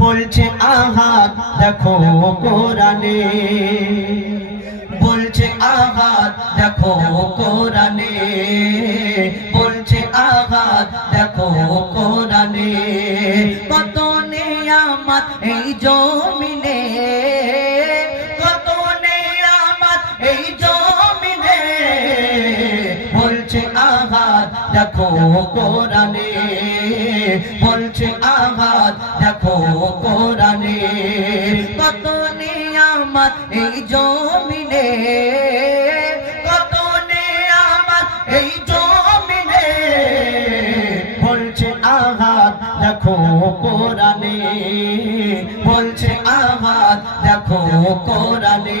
বলছে আহাত দেখো কোরআনে, বলছে আহাত দেখো কোরআনে, বলছে আহাত দেখো কোরআনে। কত নিয়ামত এই জমিনে, কত নিয়ামত এই জমিনে, বলছে আহাত দেখো কোরআনে, বলছে আহাত দেখো কোরআনে। কত নিয়ামত এই জমিনে, কত নিয়ামত এই জমিনে, বলছে আহাত দেখো কোরআনে, বলছে আহাত দেখো কোরআনে।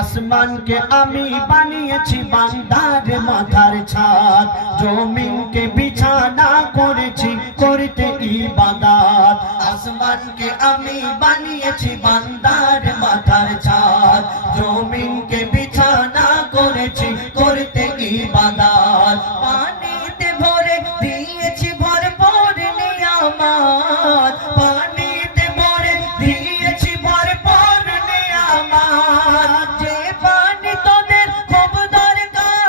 আসমানকে আমি বানিয়েছি বান্দার মাথার ছাদ, জমিনকে বিছানা করেছি করতে ইবাদত। আসমানকে আমি বানিয়েছি বান্দার মাথার ছাদ, জমিনকে বিছানা করেছি করতে ইবাদত। পানিতে ভরে দিয়েছি ভরপুর নিয়ামত, পানিতে ভরে দিয়েছি ভরপুর নিয়ামত। যে পানি তোদের খুব দরকার,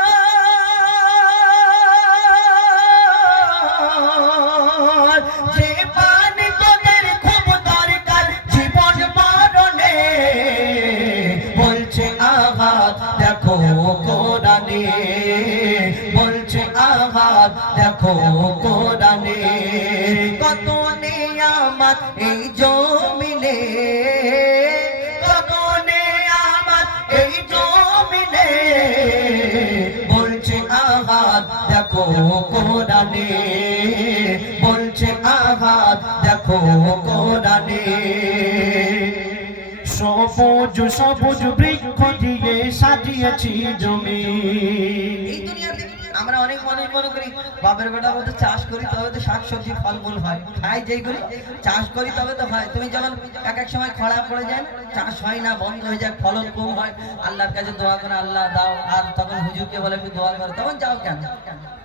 যে পানি তোদের খুব দরকার জীবন মরণে, বলছে আহাত দেখো কোরআনে, বলছে আহাত দেখো কোরআনে। কত নিয়ামত এই জমিনে, কত নিয়ামত এই জমিনে, বলছে আহাত দেখো কোরআনে, বলছে আহাত দেখো কোরআনে। সবুজ সবুজ বৃক্ষ দিয়ে সাজিয়েছি জমি। এই দুনিয়াতে আমরা অনেক মনে করি বাপের বেটা বলতে চাষ করি তবে তো শাকসবজি ফলমূল হয়, খাই যেই করি চাষ করি তবে তো হয়। তুমি যেমন এক এক সময় খরা পড়ে যায় না, চাষ হয় না, বন্ধ হয়ে যায়, ফলন কম হয়, আল্লাহর কাছে দোয়া করে আল্লাহ দাও, আর তখন হুজুরকে বলে একটু দোয়া করে, তখন যাও কেন,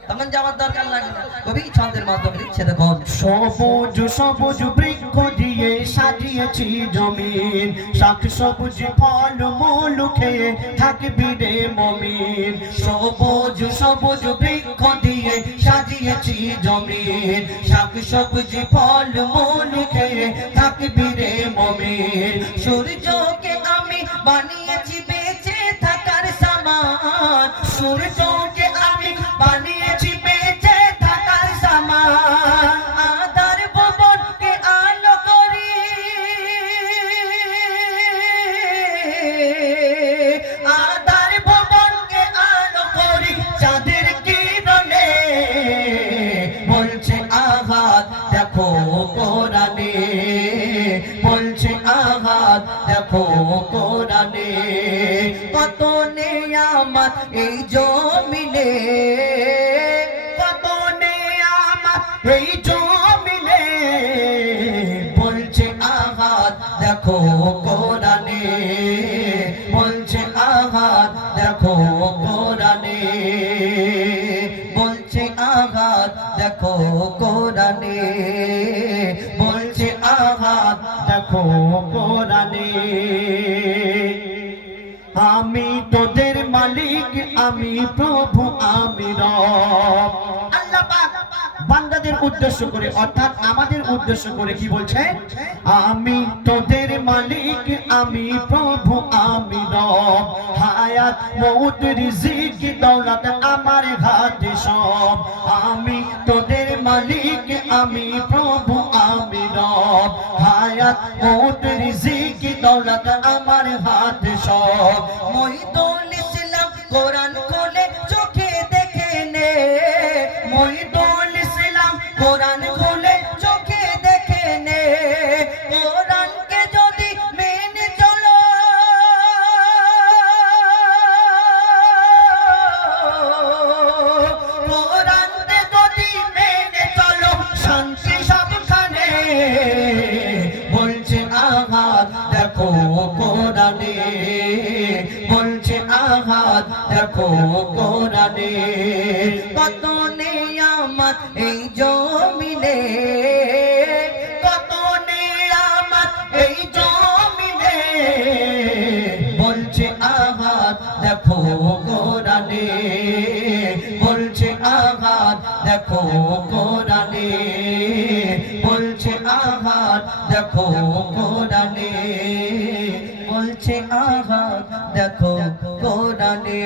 তখন যাওয়ার দরকার লাগে না। কবি ছন্দের মাধ্যমে লিখছে দেখো, সবুজ সবুজ বৃক্ষ দিয়ে সাজিয়েছি জমিন, শাক সবুজ ফল মূল খেয়ে থাকবি রে মমিন। সবুজ সবুজ বৃক্ষ দিয়ে সাজিয়েছি জমিন, শাক সবুজ ফল মূল খেয়ে থাকবি রে মমিন। সূর্যকে আমি বানিয়েছি বেঁচে থাকার সামান, সূর্যকে আমি বানিয়েছি বেঁচে থাকার সামান। আদার ভুবনকে আলো করি, আদার ভুবনকে আলো করি চাঁদের কিরণে, বলছে আহাত দেখো কোরআনে, বলছে আহাত দেখো কোরআনে। কত নিয়ামত এই জমিনে, কত নিয়ামত এই জমিনে, বলছে আহাত দেখো কোরআনে, বলছে আহাত দেখো কোরআনে, বলছে আহাত দেখো কোরআনে, বলছে আহাত দেখো কোরআনে। আমি তোদের মালিক, আমি প্রভু, আমি রব। আল্লাহ পাক বান্দাদের উদ্দেশ্য করে অর্থাৎ আমাদের উদ্দেশ্য করে কি বলছে, আমি তোদের মালিক, আমি প্রভু, আমি রব। হায়াত মউত রিজিক দৌলত আমার হাতে সব। আমি তোদের মালিক, আমি প্রভু, আমি রব। হায়াত মউত রিজিক দৌলত আমার হাতে সব। মহিদুল ইসলাম কোরআন খোলে চোখে দেখে নে, মহিদুল ইসলাম কোরআন খোলে চোখে দেখে নে। কোরআনকে যদি মেনে চলো, কোরআনকে যদি মেনে চলো শান্তি সবখানে, বলছে আহাত দেখো কোরআনে, বলছে আহাত দেখো কোরআনে। কত নিয়ামত এই জমিনে, দেখো কোরআনে বলছে আহাদ, দেখো কোরআনে বলছে আহাদ, দেখো কোরআনে